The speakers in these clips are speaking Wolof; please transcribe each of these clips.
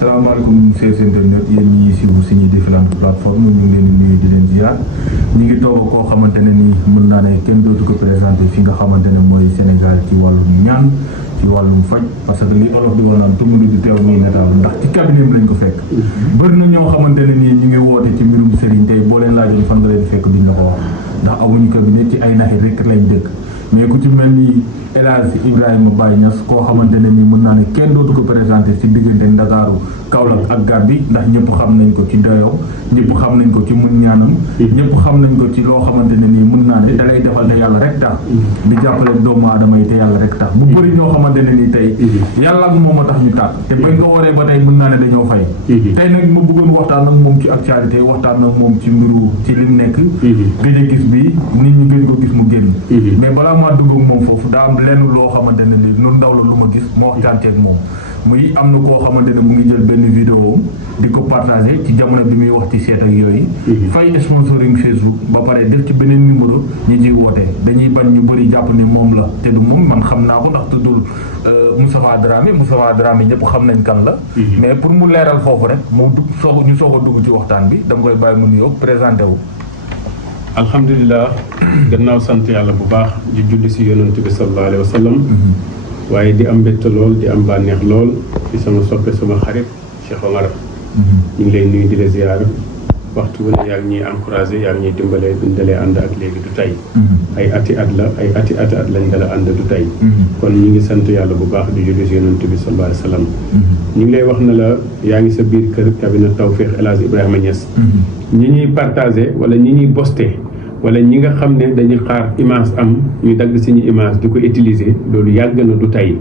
salaamaaleykum chers internautes yéen ñi suivre suñuy différentes plateformes ñu ngi leen di nuyu di leen ziar ñu ngi toog koo xamante ne nii mën naa ne kenn dootu ko présenté fi nga xamante ne mooy Sénégal ci wàllum ñaan ci wàllum faj parce que li olof di wax naan tout le monde di teew muy nataal ndax ci cabinet lañ ko fekk. bëri na ñoo xamante ne nii ñu ngi woote ci mbirum sëriñ tey boo leen laajoon fan nga leen fekk duñ la ko wax ndax amuñu cabinet ci ay naxi rek lañ dëkk mais ku ci mel ni El Hadj Ibrahima Baye Niass koo xamante ne nii mën naa ne kenn dootu ko présenté ci diggante Ndakaaru Kaolack ak Gàmbi ndax ñëpp xam nañ ko ci doyoom ñëpp xam nañ ko ci mën ñaanam ñëpp xam nañ ko ci loo xamante ne nii mën naa ne da lay defal te yàlla rek tax di jàppale doomu aadama yi te yàlla rek tax bu bëri ñoo xamante ne nii tey yàlla ak moom a tax ñu tàkk te bañ ko waree ba tey mën naa ne dañoo fay tey nag ma bëggoon waxtaan ak moom ci actualité waxtaan ak moom ci mbiru ci lim nekk gëj a gis bi nit ñi gën ko gis mu génn mais balaa maa dugg ak moom foofu daa am lenn loo xamante ne ni lu ndaw la lu ma gis moo waxtaanteeg moom muy am na koo xamante ne mu ngi jël benn vidéo di ko partagé ci jamono bi muy wax ci seet ak yooyu fay sponsoring Facebook ba pare def ci beneen numéro ñi ciy woote dañuy bañ ñu bëri jàpp ni moom la te du moom man xam naa ko ndax tuddul Moustapha Dramé ñëpp xam nañ kan la mais pour mu leeral foofu rek mu ñu soog a dugg ci waxtaan bi dama koy bàyyi mu nuyoo présenté wu. alhamdulilah gannaaw sant yàlla bu baax di julli si yonent bi sallallahu alayhi wa sallam waaye di am mbégte lool di am bànneex lool ci sama soppe sama xarit Cheikh Omar ñu ngi lay nuyu di la ziar waxtu wu ne yaa ngi ñuy encouragé yaa ngi ñuy dimbalee duñ dalee ànd ak léegi du tey ay ati at lañ dala ànd du tey kon ñu ngi sant yàlla bu baax di julli si yonent bi sallallahu alayhi wa sallam ñu ngi lay wax na la yaa ngi sa biir kër cabinet Tawfekh El Hadj Ibrahima Niass ñi ñuy partagé wala ñi ñuy posté wala ñi nga xam ne dañuy xaar image am ñu dagg suñu image di ko utiliser loolu yàgg na du tey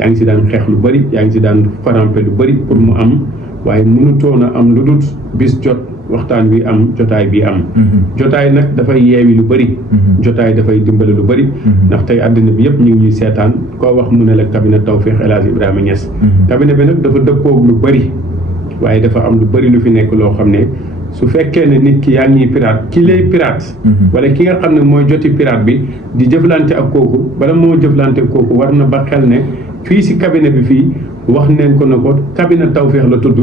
yaa ngi si daan xeex lu bëri yaa ngi si daan farampe lu bëri pour mu am waaye mënutoon a am lu dul bis jot waxtaan wi am jotaay bi am jotaay nag dafay yeewi lu bëri jotaay dafay dimbale lu bëri ndax tey àddina bi yëpp ñu ngi ñuy seetaan koo wax mu ne la cabinet Tawfekh El Hadj Ibrahima Niass cabinet bi nag dafa dëppoog lu bëri waaye dafa am lu bëri lu fi nekk loo xam ne su fekkee ne nit ki yaa ngi pirate ki lay pirate wala ki nga xam ne mooy joti pirate bi di jëflante ak kooku bala moo jëflante ak kooku war na ba xel ne fii si cabinet bi fii wax neen ko na ko cabinet Tawfekh la tudd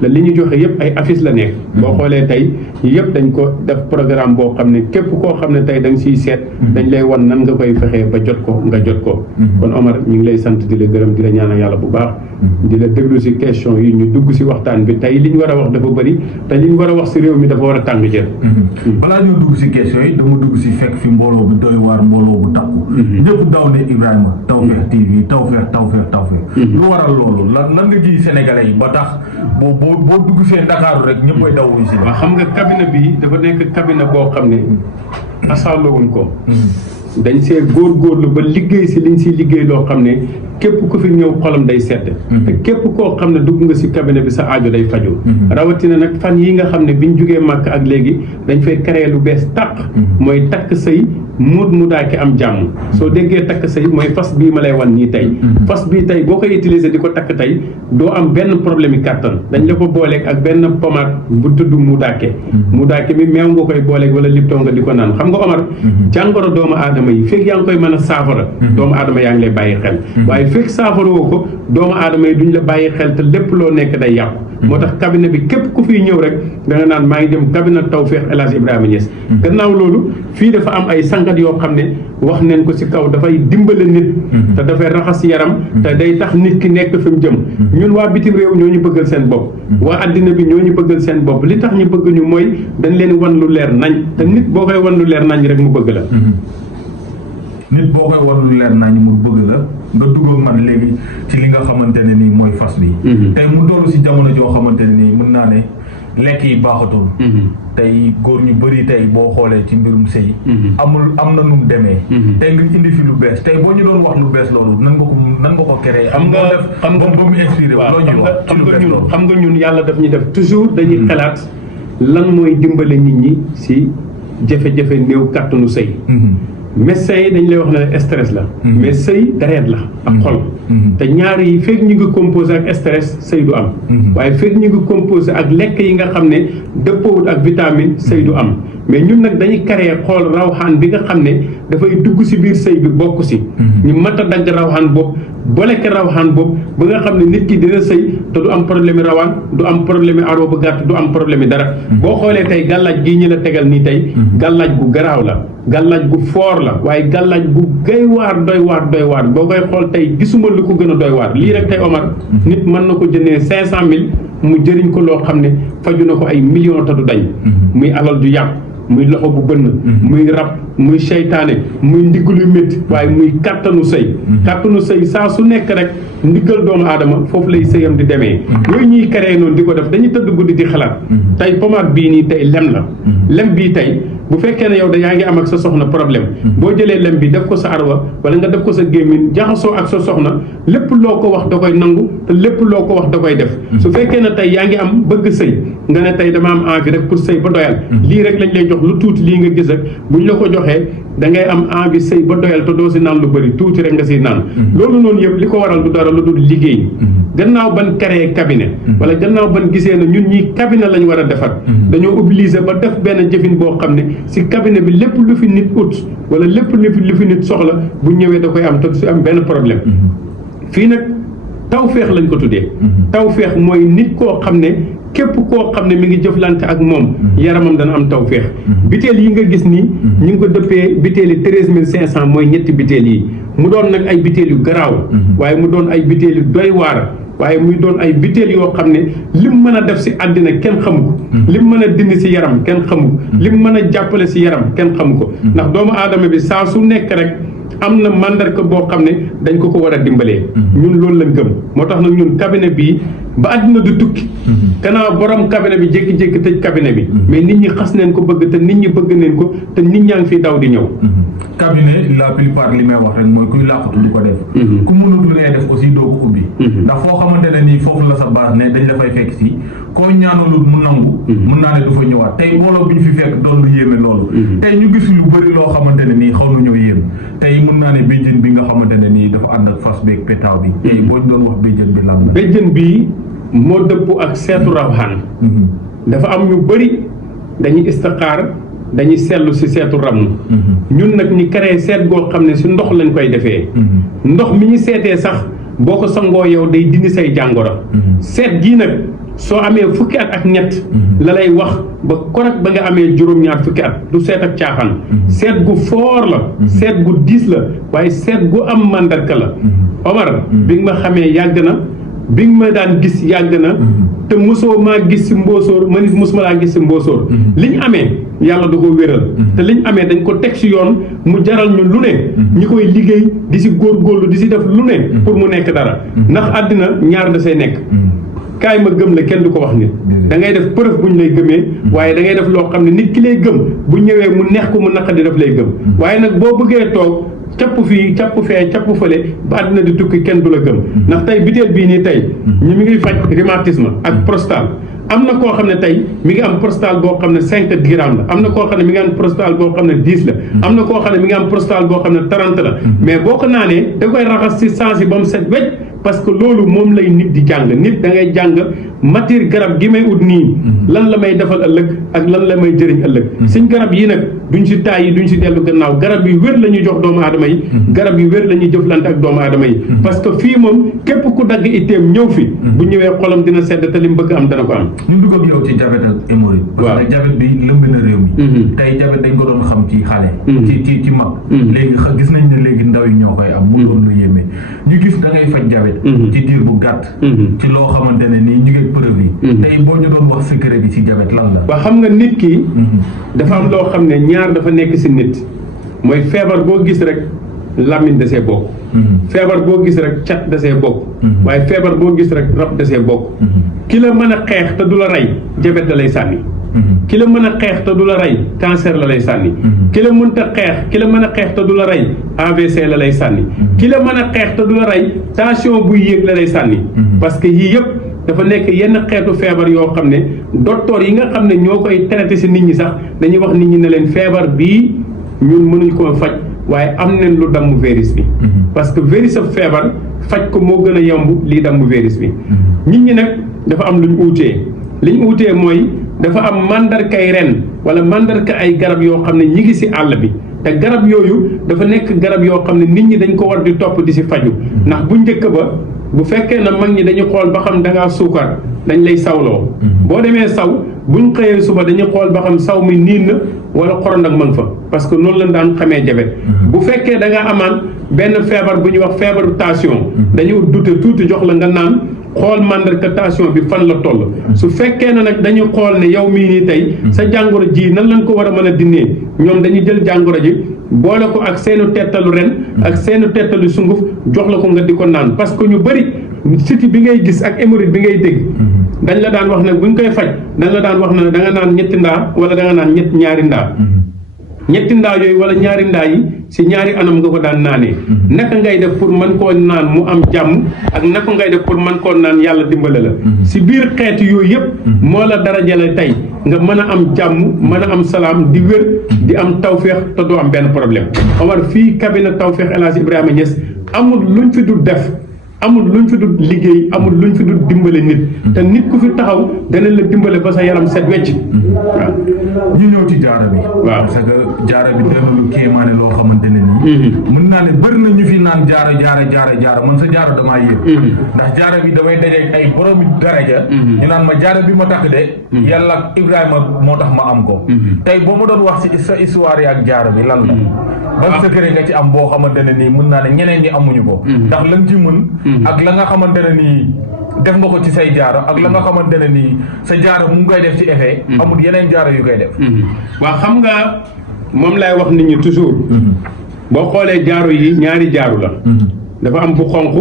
la li ñu joxe yëpp ay affiche la nekk boo xoolee tey yëpp dañ ko def programme boo xam ne képp koo xam ne tey da nga siy seet dañ lay wan nan nga koy fexee ba jot ko nga jot ko kon Omar ñu ngi lay sant di la gërëm di la ñaanal yàlla bu baax di la déglu si question yi ñu dugg si waxtaan bi tey li ñu war a wax dafa bëri te li ñu war a wax si réew mi dafa war a tàng jër balaa ñoo dugg si question yi dama dugg si fekk fi mbooloo bu doy waar mbooloo bu takku ñëpp daw ne Ibrahima Tawfekh TV Tawfekh lu waral loolu lan nga ji sénégalais yi ba tax boo dugg see Ndakaaru rek ñëppay daw wuñ si waaw xam nga cabinet bi dafa nekk cabinet boo xam ne asaalowuñ ko dañ see góorgóorlu ba liggéey si liñ siy liggéey loo xam ne képp ku fi ñëw xolam day sedd te képp koo xam ne dugg nga si cabinet bi sa aajo day faju rawatina nag fan yi nga xam ne biñ jógee màkk ak léegi dañ fay créer lu bees tàq mooy takk sëy mu daaki am jàmm soo déggee takk sëy mooy fas bii ma lay wan nii tey fas bii tey boo koy utiliser di ko takk tey doo am benn problème yi kàttan dañ la ko booleeg ak benn pommade bu tudd mu daake mi meew nga koy booleeg wala lipton nga di ko naan xam nga Omar jàngoro doomu aadama yi fekk yaa ngi koy mën a saafara doomu aadama yaa ngi lay bàyyi xel waaye fekk saafara woo ko doomu aadama yi duñ la bàyyi xel te lépp loo nekk day yàqu moo tax cabinet bi képp ku fiy ñëw rek da nga naan maa ngi dem cabinet Tawfekh El Hadj Ibrahima Niass gannaaw loolu fii dafa am ay sangat yoo xam ne wax neen ko si kaw dafay dimbale nit te dafay raxas yaram te day tax nit ki nekk fi mu jëm ñun waa bitim réew ñoo ñu bëggal seen bopp waa addina bi ñoo ñu bëggal seen bopp li tax ñu bëgg ñu mooy dañ leen wan lu leer nañ te nit boo koy wan lu leer nañ rek mu bëgg la nit boo koy wan lu leer nañ mu bëgg la nga duggoon man léegi ci li nga xamante ne nii mooy fas bi tey mu doolu si jamono joo xamante ne nii mën naa ne lekk yi baaxatul tey góor ñu bëri tey boo xoolee ci mbirum sëy am na nu mu demee tey nga indi fi lu bees tey boo ñu doon wax lu bees loolu nan nga ko créé xam nga ba mu inspiré loo ñuy wax ci lu bees loolu xam nga ñun yàlla daf ñu def toujours dañuy xalaat lan mooy dimbale nit ñi si jafe-jafe néew kàttanu sëy médecins yi dañ lay wax ne stress la mais sëy deret la ak xol te ñaar yi fekk ñu ngi composé ak stress sëy du am waaye fekk ñu ngi composé ak lekk yi nga xam ne dëppoowut ak vitamine sëy du am mais ñun nag dañuy créer xool rawxaan bi nga xam ne dafay dugg si biir sëy bi bokk si ñu mat a dagg rawxaan boobu boleke rawxaan boobu ba nga xam ne nit ki dina sëy te du am problème rawaan du am problème aro bu gàtt du am problème dara boo xoolee tey gàllaaj gii ñu la tegal nii tey gàllaaj gu garaaw la gàllaaj gu foor la waaye gàllaaj gu gay waar doy waar boo koy xool tey gisuma lu ko gën a doy waar lii rek tey Omar nit mën na ko jëndee 500 000 mu jëriñ ko loo xam ne faju na ko ay millions te du dañ muy alal ju yàqu muy loxo bu bënn muy rab muy seytaane muy ndiggalu métti waaye muy kàttanu sëy saa su nekk rek ndiggal doomu aadama foofu lay sëyam di demee yooyu ñuy créé noonu di ko def dañuy tëdd guddi di xalaat tey pommade bii nii tey lem la lem bii tey bu fekkee ne yow da yaa ngi am ak sa soxna problème boo jëlee lem bi def ko sa arwa wala nga def ko sa gémmiñ jaxasoo ak sa soxna lépp loo ko wax da koy nangu te lépp loo ko wax da koy def su fekkee ne tey yaa ngi am bëgg sëy nga ne tey dama am envie rek pour sëy ba doyal lii rek lañ lay jox lu tuuti lii nga gis rek buñ la ko joxee da ngay am envie sëy ba doyal te doo si naan lu bëri tuuti rek nga si naan loolu noonu yëpp li ko waral du dara lu dul liggéey gannaaw ban créé cabinet wala gannaaw ban gisee na ñun ñii cabinet lañ war a defar dañoo obligé ba def benn jëfin boo xam ne si cabinet bi lépp lu fi nit ut wala lépp lu fi nit soxla bu ñëwee da koy am te du si am benn problème fii nag tawféex lañ ko tuddee tawféex mooy nit koo xam ne képp koo xam ne mi ngi jëflante ak moom yaramam dana am tawféex biteel yi nga gis nii ñu ngi ko dëppee biteel yi 13500 mooy ñetti biteel yi mu doon nag ay biteel yu garaaw waaye mu doon ay biteel yu doy waar waaye muy doon ay biteel yoo xam ne lim mën a def si àddina kenn xamu ko lim mën a dindi si yaram kenn xamu ko lim mën a jàppale si yaram kenn xamu ko ndax doomu aadama bi saa su nekk rek am na mandarga boo xam ne dañ ko war a dimbalee ñun loolu lañ gëm moo tax nag ñun cabinet bii ba àddina du tukki kanaa borom cabinet bi jékki-jékki tëj cabinet bi mais nit ñi xas neen ko bëgg te nit ñi bëgg neen ko te nit ñaa ngi fi daw di ñëw cabinet la plupart li may wax rek mooy kuy làqatu di ko def ku mënut lu ngay def aussi doo ko ubbi ndax foo xamante ne nii foofu la sa base ne dañ la fay fekk si koo ñaanalul mu nangu mun naa ne du fa ñëwaat tey mbooloo bi ñu fi fekk doon lu yéeme loolu tey ñu gis lu bëri loo xamante ne nii xaw na ñëw yéem tey mun naa ne béjjën bi nga xamante ne nii dafa ànd ak fas beeg pétaaw bi tey boo ñu doon wax béjjën bi lan la béjjën bi moo dëpp ak seetu rawxaan dafa am ñu bëri dañuy istixaar dañuy seetlu si seetu ram ñun nag ñu créé seet goo xam ne si ndox lañ koy defee ndox mi ñu seetee sax boo ko sangoo yow day dindi say jàngoro seet gii nag soo amee fukki at ak ñett la lay wax ba korek ba nga amee juróom-ñaar fukki at du seet ak caaxaan seet gu foor la seet gu diis la waaye seet gu am mandarka la Omar bi nga ma xamee yàgg na bi nga ma daan gis yàgg na te mosoo maa gis si mboosóor ma nit mosuma laa gis si mboosóor liñ amee yàlla da ko wéral te liñ amee dañ ko teg si yoon mu jaral ñu lu ne ñi koy liggéey di si góorgóorlu di si def lu ne pour mu nekk dara ndax àddina ñaar da say nekk kaay ma gëm la kenn du ko wax nit da ngay def preuve bu ñu lay gëmee waaye da ngay def loo xam ne nit ki lay gëm bu ñëwee mu neex ko mu naqadi daf lay gëm waaye nag boo bëggee toog capp fii capp fee capp fële ba àddina di tukki kenn du la gëm ndax tey biteel bii nii tey ñi mi ngi faj rhumatisme ak prostate am na koo xam ne tey mi ngi am prostate boo xam ne 5 grammes la am na koo xam ne mi ngi am prostate boo xam ne 10 la am na koo xam ne mi ngi am prostate boo xam ne 30 la mais boo ko naanee da koy raxas si sens yi ba mu set wecc parce que loolu moom lay nit di jàng nit da ngay jàng matière garab gi may ut nii lan la may defal ëllëg ak lan la may jëriñ ëllëg suñ garab yi nag duñ si taay yi duñ si dellu gannaaw garab yi wér la ñuy jox doomu aadama yi garab yi wér la ñuy jëflante ak doomu aadama yi parce que fii moom képp ku dagg itteem ñëw fi bu ñëwee xolam dina sedd te li mu bëgg am dana ko am ñu dugg ak yow ci diabète ak hémorroïde parce que diabète bi lëmb na réew mi tey diabète dañ ko doon xam ci xale ci mag léegi gis nañ ne léegi ndaw yi ñoo koy am mu doon lu yéeme ñu gis da ngay faj diabète ci diir bu gàtt ci loo xamante ne nii ñu ngi preuve yi tey boo ñu doon wax secret bi ci diabète lan la waaw xam nga nit ki dafa am loo xam ne ñaar dafa nekk si nit mooy feebar boo gis rek làmmiñ da see bokk feebar boo gis rek cat da see bokk waaye feebar boo gis rek rab da see bokk ki la mën a xeex te du la rey diabète da lay sànni ki la mën a xeex te du la rey cancer la lay sànni ki la mënta xeex ki la mën a xeex te du la rey AVC la lay sànni ki la mën a xeex te du la rey tension buy yéeg la lay sànni parce que yii yëpp dafa nekk yenn xeetu feebar yoo xam ne docteur yi nga xam ne ñoo koy traité si nit ñi sax dañuy wax nit ñi ne leen feebar bii ñun mënuñ koo faj waaye am nañ lu damm virus bi parce que virus ab feebar faj ko moo gën a yomb lii damm virus bi nit ñi nag dafa am lu ñu uutee li ñu uutee mooy dafa am mandarkay ren wala mandarka ay garab yoo xam ne ñi ngi si àll bi te garab yooyu dafa nekk garab yoo xam ne nit ñi dañ ko war di topp di si faju ndax bu njëkk ba bu fekkee na mag ñi dañu xool ba xam da ngaa suukar dañ lay sawloo boo demee saw buñ xëyee suba dañuy xool ba xam saw mi niin na wala xorondak ma nga fa parce que noonu lañ daan xamee jabet bu fekkee da nga amaan benn feebar bu ñuy wax feebaru tension dañu dute tuuti jox la nga naan xool mandarga tension bi fan la toll su fekkee ne nag dañu xool ne yow mii nii tey sa jàngoro ji nan lañ ko war a mën a dindee ñoom dañuy jël jàngoro ji boole ko ak seenu tettalu ren ak seenu tettalu sunguf jox la ko nga di ko naan parce que ñu bëri siti bi ngay gis ak hémorroïde bi ngay dégg dañ la daan wax ne buñ koy faj dañ la daan wax ne da nga naan ñetti ndaa wala da nga naan ñaari ndaa ñetti ndaa yooyu wala ñaari ndaa yi si ñaari anam nga ko daan naanee naka ngay def pour mën koo naan mu am jàmm ak naka ngay def pour mën koo naan yàlla dimbale la si biir xeeti yooyu yëpp moo la dara jële tey nga mën a am jàmm mën a am salaam di wér di am tawféex te doo am benn problème Omar fii cabinet tawféex El Hadj Ibrahima Niass amul luñ fi du def amul luñ fi du liggéey amul luñ fi du dimbale nit te nit ku fi taxaw dana la dimbale ba sa yaram set wecc waaw ñu ñëw ci jaara bi waaw parce que jaara bi dana lu kéemaane loo xamante ne nii mën naa ne bëri na ñu fi naan jaara man sa jaara damaa yéeg ndax jaara bi damay dajeeg ay boromi daraja ñu naan ma jaara bi ma takk de yàlla ak Ibrahima moo tax ma am ko tey boo ma doon wax ci sa histoire yi ak jaara bi lan la ban secret nga ci am boo xamante ne nii mën naa ne ñeneen ñi amuñu ko ndax lañ ci mën ak la nga xamante ne nii def nga ko ci say jaaro ak la nga xamante ne nii sa jaaro mu ngi koy def ci effet amul yeneen jaaro yu koy def waaw xam nga moom lay wax nit ñi toujours boo xoolee jaaro yi ñaari jaaro la dafa am bu xonq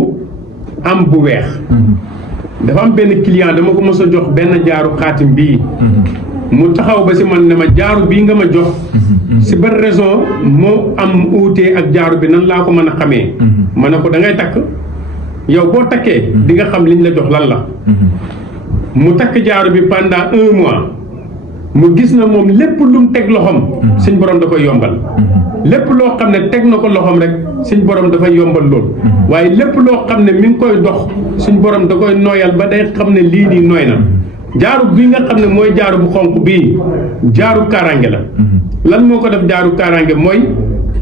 am bu weex dafa am benn client dama ko mos a jox benn jaaru xaatim bii mu taxaw ba si man ne ma jaaru bii nga ma jox si ban raison moo am uutee ak jaaru bi nan laa ko mën a xamee ma ne ko da ngay takk yow boo takkee di nga xam liñ la jox lan la mu takk jaaru bi pendant 1 mois mu gis na moom lépp lu mu teg loxoom suñ borom da koy yombal lépp loo xam ne teg na ko loxoom rek suñ borom dafay yombal loolu waaye lépp loo xam ne mi ngi koy dox suñ borom da koy nooyal ba day xam ne lii nii nooy na jaaru bi nga xam ne mooy jaaru bu xonq bii jaaru kaaraange la lan moo ko def jaaru kaaraange mooy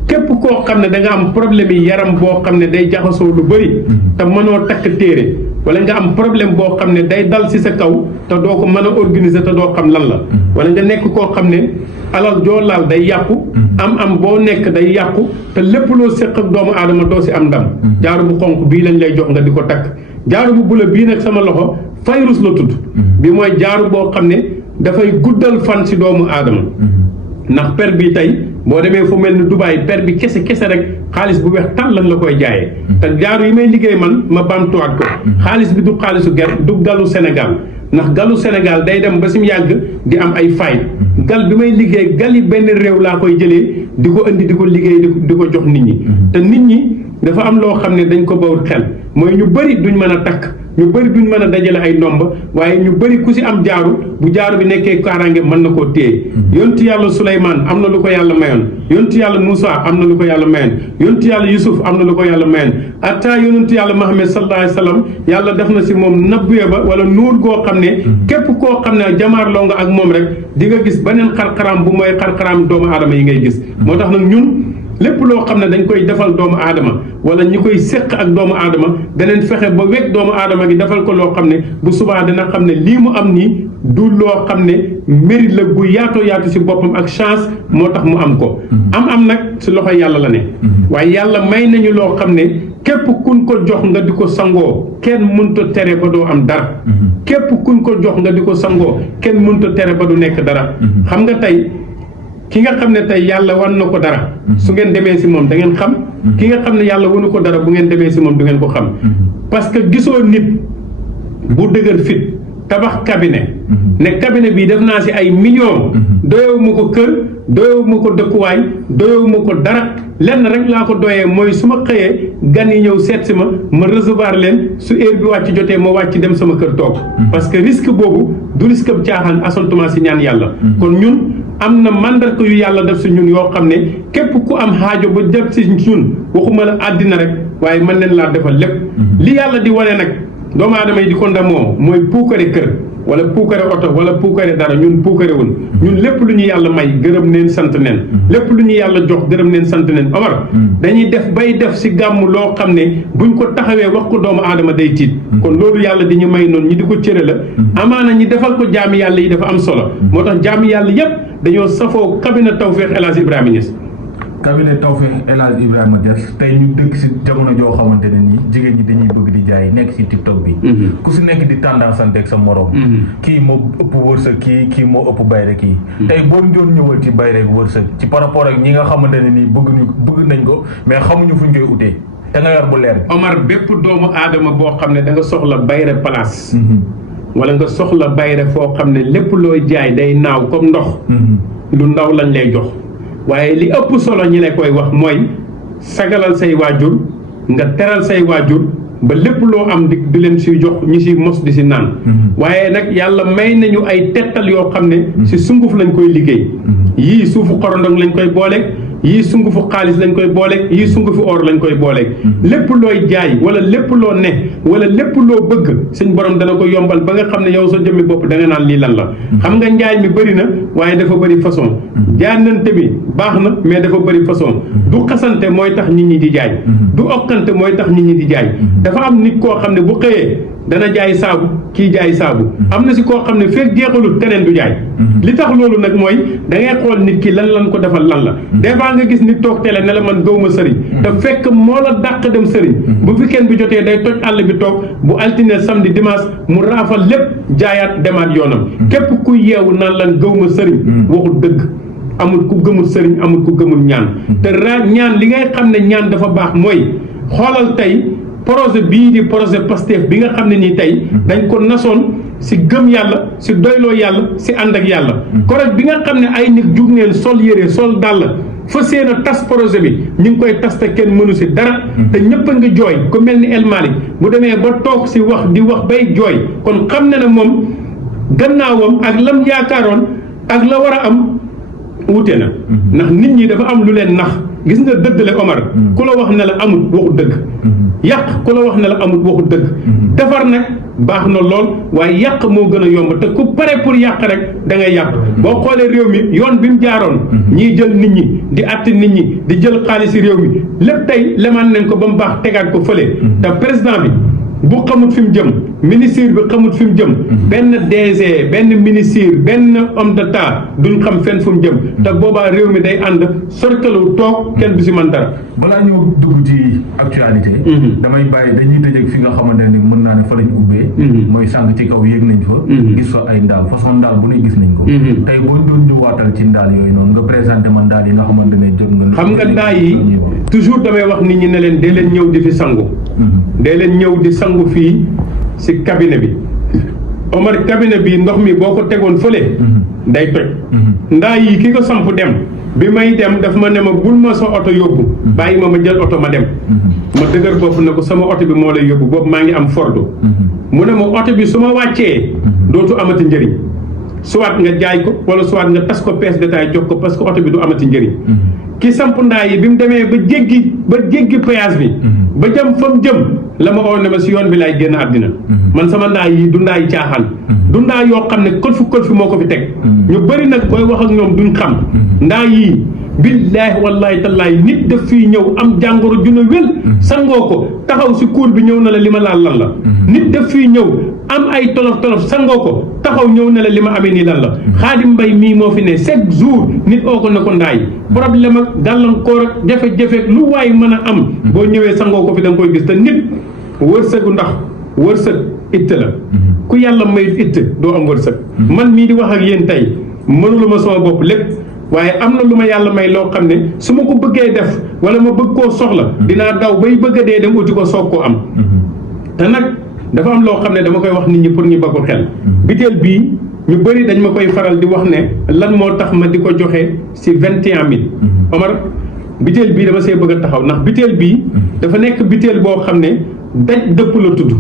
képp koo xam ne da nga am problème yi yaram boo xam ne day jaxasoo lu bëri te mënoo takk téere wala nga am problème boo xam ne day dal ci sa kaw te doo ko mën a organiser te doo xam lan la wala nga nekk koo xam ne alal joo laal day yàqu am boo nekk day yàqu te lépp loo séq ak doomu aadama doo ci am ndam jaaru bu xonq bii lañ lay jox nga di ko takk jaaru bu bula bii nag sama loxo fayrus la tudd bi mooy jaaru boo xam ne dafay guddal fan ci doomu aadama ndax per bi tey boo demee fu mel ni Dubaay per bi kese rek xaalis bu weex tàll lañ la koy jaayee te jaaru yi may liggéey man ma bamtuwaat ko xaalis bi du xaalisu ger du galu Sénégal ndax galu Sénégal day dem ba si mu yàgg di am ay fay gal bi may liggéey gal yi benn réew laa koy jëlee di ko indi di ko liggéey di ko jox nit ñi te nit ñi dafa am loo xam ne dañ ko bawut xel mooy ñu bëri duñ mën a takk ñu bëri duñ mën a dajale ay ndomb waaye ñu bëri ku si am jaaru bu jaaru bi nekkee kaaraange mën na koo téye yontu yàlla Souleymane am na lu ko yàlla mayoon yontu yàlla Moussa am na lu ko yàlla mayoon yontu yàlla Yusuf am na lu ko yàlla mayoon atta yonentu yàlla Muhammad sallallahu alayhi wa sallam yàlla def na si moom nabbuye ba wala nuur goo xam ne képp koo xam ne jamaarloo nga ak moom rek di nga gis beneen xarxaraam bu mooy xarxaraam doomu aadama yi ngay gis moo tax nag ñun lépp loo xam ne dañ koy defal doomu aadama wala ñi koy séq ak doomu aadama daneen fexe ba wekk doomu aadama gi defal ko loo xam ne bu subaa dina xam ne lii mu am nii du loo xam ne mérite la gu yaatoo yaatu si boppam ak chance moo tax mu am ko am nag si loxo yàlla la ne waaye yàlla may nañu loo xam ne képp kuñ ko jox nga di ko sangoo kenn mënta tere ba doo am dara képp kuñ ko jox nga di ko sangoo kenn mënta tere ba du nekk dara xam nga tey ki nga xam ne tey yàlla wan na ko dara su ngeen demee si moom da ngeen xam ki nga xam ne yàlla wanu ko dara bu ngeen demee si moom du ngeen ko xam parce que gisoo nit bu dëgër fit tabax cabinet ne cabinet bi def naa si ay millions doyewu ma ko kër doyewu ma ko dëkkuwaay doyewu ma ko dara lenn rek laa ko doyee mooy su ma xëyee gan yi ñëw seet si ma recevoir leen su heure bi wàcc jotee ma wàcc dem sama kër toog parce que risque boobu du risque bu caaxaan assolutement si ñaan yàlla kon ñun am na mandarga yu yàlla def si ñun yoo xam ne képp ku am xaajo ba jëm si ñun waxuma la àddina rek waaye mën nañ laa defal lépp li yàlla di wane nag doomu aadama yi di ko ndamoo mooy puukare kër wala puukare oto wala puukare dara ñun puukare wun ñun lépp lu ñu yàlla may gërëm neen sant neen lépp lu ñu yàlla jox gërëm neen sant neen Omar dañuy def bay def si gàmm loo xam ne buñ ko taxawee wax ko doomu aadama day tiit kon loolu yàlla di ñu may noonu ñi di ko cëre la amaana ñi defal ko jaami yàlla yi dafa am solo moo tax jaami yàlla yépp dañoo safoo cabinet Tawfekh El Hadj Ibrahima Niass cabinet Tawfekh El Hadj Ibrahima Niass tey ñu dëkk si jamono joo xamante ne nii jigéen ñi dañuy bëgg di jaay nekk si TikTok bi ku si nekk di tendance ak sa morom kii moo ëpp wërsëg kii moo ëpp bayre kii tey boo doon ñëwal ci bayre ak wërsëg ci par rapport ak ñi nga xamante ne nii bëgg nañ ko mais xamuñu fuñ koy utee te nga yor bu leer bi Omar bépp doomu aadama boo xam ne da nga soxla bayre place wala nga soxla bayre foo xam ne lépp looy jaay day naaw comme ndox lu ndaw lañ lay jox waaye li ëpp solo ñi lay koy wax mooy sagalal say waajur nga teral say waajur ba lépp loo am di leen siy jox ñi si mos di si naan waaye nag yàlla may nañu ay tettal yoo xam ne si sunguf lañ koy liggéey yii suufu xorondong lañ koy booleeg yii sungufu xaalis lañ koy booleeg yii sungufu or lañ koy booleeg lépp looy jaay wala lépp loo ne wala lépp loo bëgg suñ borom dana ko yombal ba nga xam ne yow sa jëmmi bopp da nga naan lii lan la xam nga njaay mi bëri na waaye dafa bëri façon jaanante bi baax na mais dafa bëri façon du xasante mooy tax nit ñi di jaay du okkante mooy tax nit ñi di jaay dafa am nit koo xam ne bu xëyee dana jaay saabu kii jaay saabu am na si koo xam ne fekk jeexalut keneen du jaay li tax loolu nag mooy da ngay xool nit ki lan ko defal lan la des fois nga gis nit toog télé ne la man gëwuma sëriñ te fekk moo la dàq dem sëriñ bu weekend bi jotee day toj àll bi toog bu altine samedi dimanche mu raafal lépp jaayaat demaat yoonam képp ku yeewu naan lan gëwuma sëriñ waxul dëgg amul ku gëmul sëriñ amul ku gëmul ñaan te ñaan li ngay xam ne ñaan dafa baax mooy xoolal tey projet bii di projet Pastef bi nga xam ne nii tey dañ ko nasoon si gëm yàlla si doyloo yàlla si ànd ak yàlla correct bi nga xam ne ay nit jug neen sol yére sol dàll fa seen a tas projet bi ñu ngi koy tas te kenn mënu si dara te ñëpp a ngi jooy ku mel ni El Malick bu demee ba toog si wax di wax bay jooy kon xam na ne moom gannaawam ak lam yaakaaroon ak la war a am wute na ndax nit ñi dafa am lu leen nax gis nga dëgg la Omar ku la wax ne la amul waxu dëgg yàq ku la wax ne la amul waxu dëgg defar nag baax na lool waaye yàq moo gën a yomb te ku pare pour yàq rek da ngay yàq boo xoolee réew mi yoon bi mu jaaroon ñiy jël nit ñi di atti nit ñi di jël xaalisi réew mi lépp tey lemaan nañ ko ba mu baax tegaat ko fële te président bi bu xamut fi mu jëm ministre bi xamut fi mu jëm benn DG benn ministre benn homme d'état duñ xam fenn fu mu jëm te boobaa réew mi day ànd sorkalu toog kenn du si man dara balaa ñëw dugg ci actualité damay bàyyi dañuy tëjëg fi nga xamante ne mën naa ne fa lañ ubbee mooy sànq ci kaw yéeg nañ fa gis fa ay ndaal façon ndaal bu ne gis nañ ko tey boo doon ñu waatal ci ndaal yooyu noonu nga présenté man ndaal yi nga xamante ne jot nga xam nga ndaal yi toujours damay wax nit ñi ne leen dee leen ñëw di fi sangu dee leen ñëw di sangu fii si cabinet bi Omar cabinet bi ndox mi boo ko tegoon fële day toj ndaa yi ki ko samp dem bi may dem daf ma ne ma bul ma sa oto yóbbu bàyyi ma jël oto ma dem ma dëgër bopp ne ko sama oto bi moo lay yóbbu boobu maa ngi am fordo mu ne ma oto bi su ma wàccee dootu amati njëriñ soit nga jaay ko wala soit nga tas ko pièce détail jox ko parce que oto bi du amati njëriñ ki samp ndaa yi bi mu demee ba jéggi péage bi ba jëm fa mu jëm la ma oo ne ma si yoon bi laay génn àddina man sama ndaa yi du ndaa yi caaxaan du ndaa yoo xam ne kol fi moo ko fi teg ñu bëri nag booy wax ak ñoom duñ xam ndaa yii billaahi wallaahi tallaahi nit daf fii ñëw am jàngoro ju ne wél sangoo ko taxaw si cour bi ñëw na la li ma laal lan la nit daf fii ñëw am ay tolof sangoo ko taxaw ñëw ne la li ma amee nii lan la Xaadim Mbay mii moo fi ne chaque jour nit oo ko ne ko ndaay problème ak gàllankoor ak jafe-jafe lu waay mën a am boo ñëwee sangoo ko fi da nga koy gis te nit wërsëgu ndax wërsëg itte la ku yàlla mayut itte doo am wërsëg man mii di wax ak yéen tey mënuluma sama bopp lépp waaye am na lu ma yàlla may loo xam ne su ma ko bëggee def wala ma bëgg koo soxla dinaa daw bay bëgg a dee dem uti ko soog koo am te nag dafa am loo xam ne dama koy wax nit ñi pour ñu ba ko xel biteel bii ñu bëri dañ ma koy faral di wax ne lan moo tax ma di ko joxe si 21000 Omar biteel bii dama see bëgg a taxaw ndax biteel bii dafa nekk biteel boo xam ne daj dëpp la tudd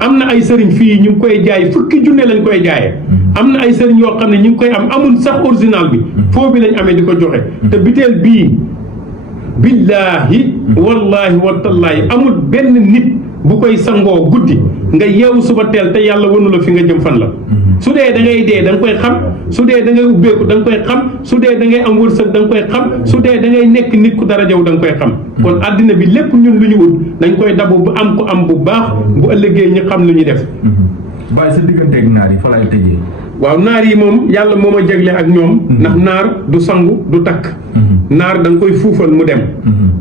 am na ay sëriñ fii ñu ngi koy jaay fukki junne lañ koy jaayee am na ay sëriñ yoo xam ne ñu ngi koy am amul sax original bi foo bi lañ amee di ko joxe te biteel bii billaahi wallaahi watallaahi amul benn nit bu koy sangoo guddi nga yeewu suba teel te yàlla wanu la fi nga jëm fan la su dee da ngay dee da nga koy xam su dee da ngay ubbeeku da nga koy xam su dee da ngay am wërsëg da nga koy xam su dee da ngay nekk nit ku dara jaw da nga koy xam kon àddina bi lépp ñun lu ñu ut dañ koy dabu bu am ko am bu baax bu ëllëgee ñi xam lu ñu def bàyyi sa digganteeg naar yi fa lay tëjee waaw naar yi moom yàlla moo ma jagle ak ñoom ndax naar du sangu du takk naar da nga koy fuufal mu dem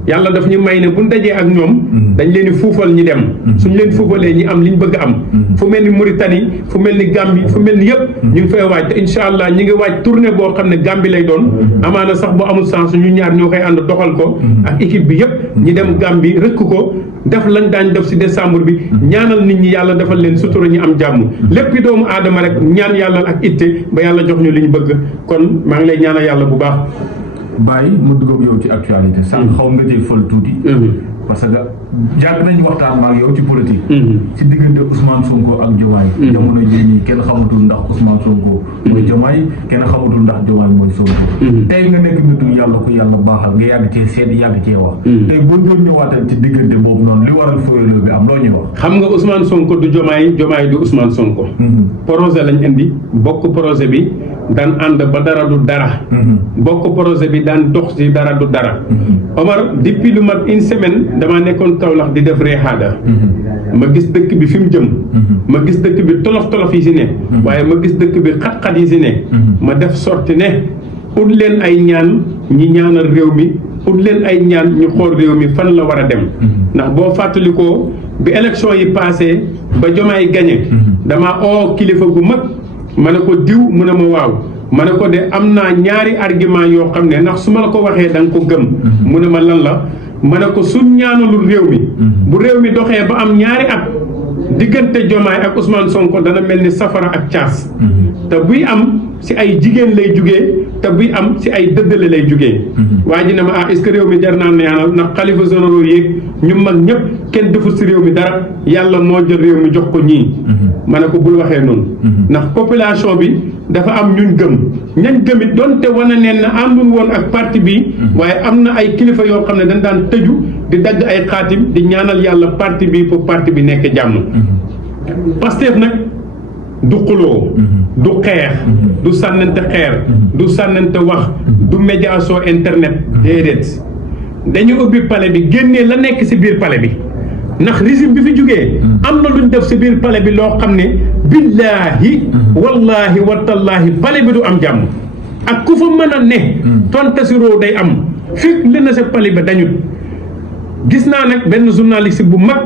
yàlla daf ñu may ne bu ñu dajee ak ñoom dañ leen di fuufal ñi dem suñ leen fuufalee ñi am li ñu bëgg am fu mel ni Mauritanie fu mel ni Gambie fu mel ni yëpp ñu ngi fay waaj te incha allah ñi ngi waaj tournée boo xam ne Gambie lay doon amaana sax bu amul sens ñu ñaar ñoo koy ànd doxal ko ak équipe bi yëpp ñi dem Gambie rëkk ko def lañ daañ def si décembre bi ñaanal nit ñi yàlla defal leen sutura ñu am jàmm lépp doomu aadama rek ñaan yàlla ak itte ba yàlla jox ñu li ñu bëgg kon maa ngi lay ñaanal yàlla bu baax Baye mu dugg ak yow ci actualité sànq xaw nga cee fël tuuti parce que jàng nañu waxtaan ma ak yow ci politique ci diggante Ousmane Sonko ak Diomaye jamono jii nii kenn xamatul ndax Ousmane Sonko mooy Diomaye kenn xamatul ndax Diomaye mooy Sonko tey nga nekk nitu yàlla ko yàlla baaxal nga yàgg cee seet yàgg cee wax tey boo doon ñëwaatal ci diggante boobu noonu li waral fooyaloo bi am loo ñuy wax xam nga Ousmane Sonko du Diomaye Diomaye du Ousmane Sonko projet lañ indi bokk projet bi daan ànd ba dara du dara bokk projet bi daan dox ci dara du dara Omar depuis lu mat une semaine damaa nekkoon Kaolack di def reexaada ma gis dëkk bi fi mu jëm ma gis dëkk bi tolof-tolof yi si ne waaye ma gis dëkk bi xat-xat yi si ne ma def sorti ne ut leen ay ñaan ñi ñaanal réew mi ut leen ay ñaan ñu xool réew mi fan la war a dem ndax boo fàttalikoo bi élection yi passé ba Diomaye gagné dama oo kilifa gu mag ma ne ko diw mu ne ma waaw ma ne ko de am naa ñaari argument yoo xam ne ndax su ma la ko waxee da nga ko gëm mu ne ma lan la ma ne ko suñ ñaanalul réew mi bu réew mi doxee ba am ñaari at diggante Diomaye ak Ousmane Sonko dana mel ni safara ak caas te buy am si ay jigéen lay jugee te buy am si ay dëddale lay jugee waa ji ne ma est-ce que réew mi jar naa ñaanal ndax xalifa généraux yéeg ñu mag ñëpp kenn deful si réew mi dara yàlla moo jël réew mi jox ko ñii ma ne ko bul waxee noonu ndax population bi dafa am ñun gëm ñañ gëmit doonte wane neen na àndul woon ak parti bi waaye am na ay kilifa yoo xam ne dañ daan tëju di dagg ay xaatim di ñaanal yàlla parti bi pour parti bi nekk jàmm Pastef nag du xuloo du xeex du sànnante xeer du sànnante wax du médiation internet déedéet dañu ubbi palais bi génnee la nekk ci biir palais bi ndax régime bi fi jógee am na luñ def ci biir palais bi loo xam ne billaahi wallaahi watallaahi palais bi du am jàmm ak ku fa mën a ne tontasiroo day am fekk li na sa palais ba dañut gis naa nag benn journaliste bu mag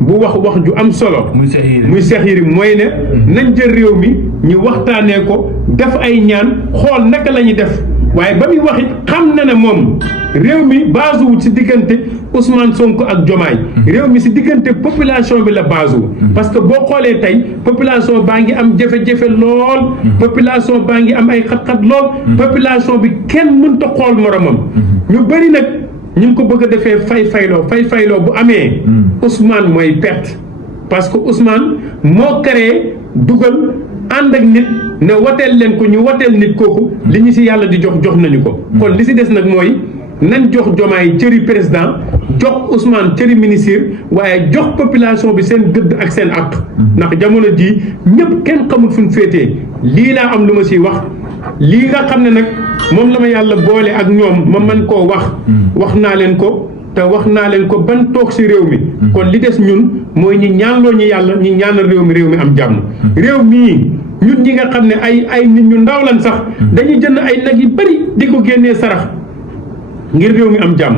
bu wax ju am solo muy Cheikh Yérim mooy ne nañ jël réew mi ñu waxtaanee ko def ay ñaan xool naka la ñuy def waaye ba muy wax it xam na ne moom réew mi base wu ci diggante Ousmane Sonko ak Diomaye réew mi ci diggante population bi la base wu parce que boo xoolee tey population baa ngi am jafe-jafe lool population baa ngi am ay xat-xat lool population bi kenn mënta xool moromam ñu bëri nag ñu ngi ko bëgg a defee fay-fayloo bu amee Ousmane mooy perte parce que Ousmane moo créé dugal ànd ak nit ne wateel leen ko ñu wateel nit kooku li ñu ci yàlla di jox nañu ko kon li ci des nag mooy nañ jox Diomaye cëri président jox Ousmane cëri ministre waaye jox population bi seen gëdd ak seen àq ndax jamono jii ñëpp kenn xamul fu ñu féetee lii laa am lu ma ciy wax lii nga xam ne nag moom la ma yàlla boole ak ñoom ma mën koo wax naa leen ko te wax naa leen ko ban toog ci réew mi kon li des ñun mooy ñi ñaanloo ñu yàlla ñi ñaanal réew mi am jàmm réew mii ñun ñi nga xam ne ay nit ñu ndaw lan sax dañuy jënd ay nag yu bari di ko génnee sarax ngir réew mi am jàmm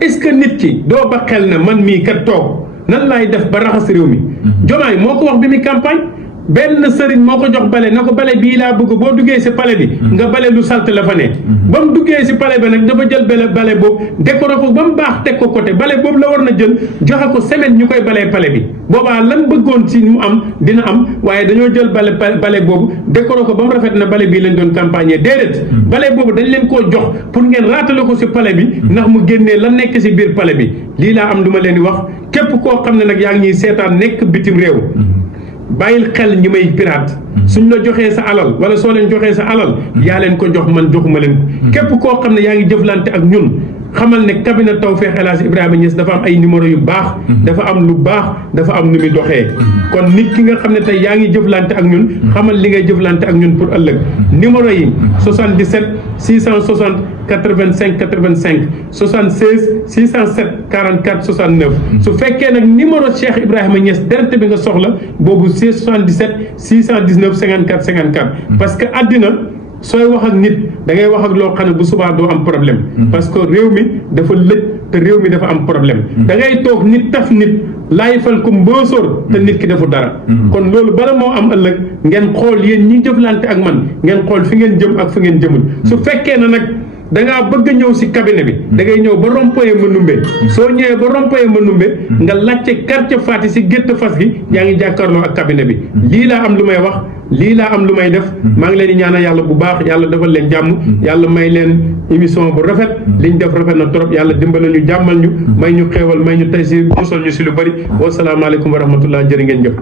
est-ce que nit ki doo ba xel ne man mii kat toog nan laay def ba raxas réew mi Diomaye moo ko wax bi muy campagne benn sëriñ moo ko jox bale na ko bale bii laa bëgg boo duggee ci palais bi nga bale lu salte la fa ne ba mu duggee ci palais bi nag dafa jël bale boobu décoré ko ba mu baax teg ko côté bale boobu la war na jël joxe ko semaine ñu koy balee palais bi boobaa lan bëggoon ci mu am dina am waaye dañoo jël bale boobu décoré ko ba mu rafet na bale bii lañ doon campagne déedéet bale boobu dañ leen koo jox pour ngeen raatale ko ci palais bi ndax mu génnee la nekk ci biir palais bi lii laa am lu ma leen di wax képp koo xam ne nag yaa ngi ñuy seetaan nekk bitim réew bàyyil xel ñi may pirate suñ la joxee sa alal wala soo leen joxee sa alal yaa leen ko jox man joxuma leen ko képp koo xam ne yaa ngi jëflante ak ñun xamal ne cabinet Tawfekh El Hadj Ibrahima Niass dafa am ay numéro yu baax dafa am lu baax dafa am nu muy doxee kon nit ki nga xam ne tey yaa ngi jëflante ak ñun xamal li ngay jëflante ak ñun pour ëllëg numéro yi 77 660 85 85 76 607 44 69 su fekkee nag numéro Cheikh Ibrahima Niass direct bi nga soxla boobu 77 619 54 54 parce que àddina sooy wax ak nit da ngay wax ak loo xam ne bu subaa doo am problème parce que réew mi dafa lëj te réew mi dafa am problème da ngay toog nit taf nit laay fal ko mbóosóor te nit ki defu dara kon loolu bala moo am ëllëg ngeen xool yéen ñi jëflante ak man ngeen xool fi ngeen jëm ak fi ngeen jëmul su fekkee na nag da ngaa bëgg a ñëw si cabinet bi da ngay ñëw ba rond-point Manoumbe soo ñëwee ba rond-point Manoumbe nga laajte quartier Fati si gétt fas gi yaa ngi jàkkaarloo ak cabinet bi lii laa am lu may wax lii laa am lu may def maa ngi leen di ñaanal yàlla bu baax yàlla defal leen jàmm yàlla may leen émission bu rafet liñ def rafet na trop yàlla dimbal ñu jàmmal ñu may ñu xéewal may ñu tey si musal ñu si lu bëri wasalaamaaleykum wa rahmatullah jërë ngeen jëf